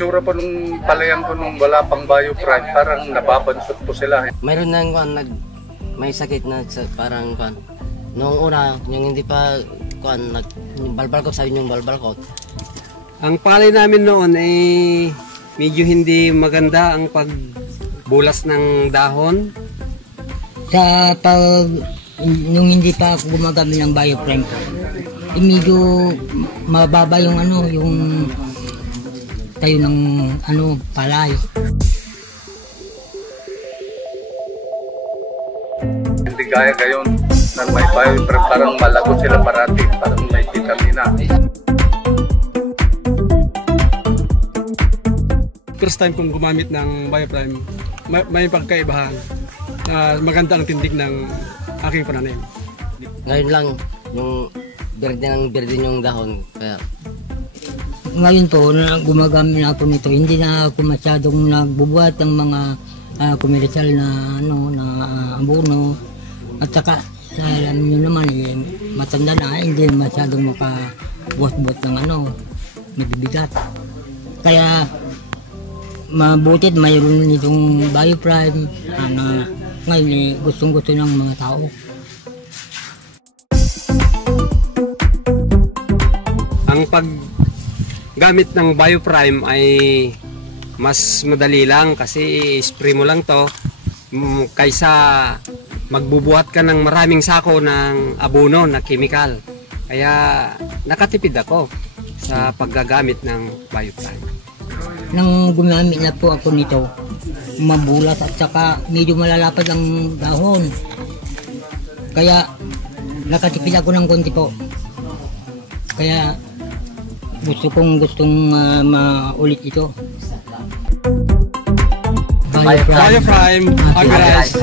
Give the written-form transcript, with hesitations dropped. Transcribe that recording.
itsura po nung palayan ko nung wala pang Bioprime, parang nababansot po sila. Mayroon nang may sakit na parang noong una, yung hindi pa yung balbal ko, sabi yung balbal ko. Ang palay namin noon ay medyo hindi maganda ang pagbulas ng dahon. Sa nung hindi pa ako gumagamit ng Bioprime ko, medyo mababa yung yung tayo ng palay. Hindi gaya gayon na may Bioprime, parang malagot sila parati, parang may vitamina. First time kong gumamit ng Bioprime, may pagkaibahan. Maganda ang tindig ng aking pananim. Ngayon lang, yung berde yung dahon. Kaya Ngayon po, gumagamit na ako nito, hindi na ako masyadong nagbubuhat ng mga komersyal na na abono. At saka, alam nyo naman, matanda na, hindi masyadong makabuhat-buhat ng mabibigat. Kaya, mabutit mayroon nitong Bioprime na ngayon gustong-gusto ng mga tao. Ang paggamit ng Bioprime ay mas madali lang kasi spray mo lang to kaysa magbubuhat ka ng maraming sako ng abono na chemical. Kaya nakatipid ako sa paggagamit ng Bioprime. Nang gumamit na po ako nito, mabulas at saka medyo malalapad ang dahon. Kaya nakatipid ako ng konti po. Kaya gustong maulit ito. Bioprime, happy life.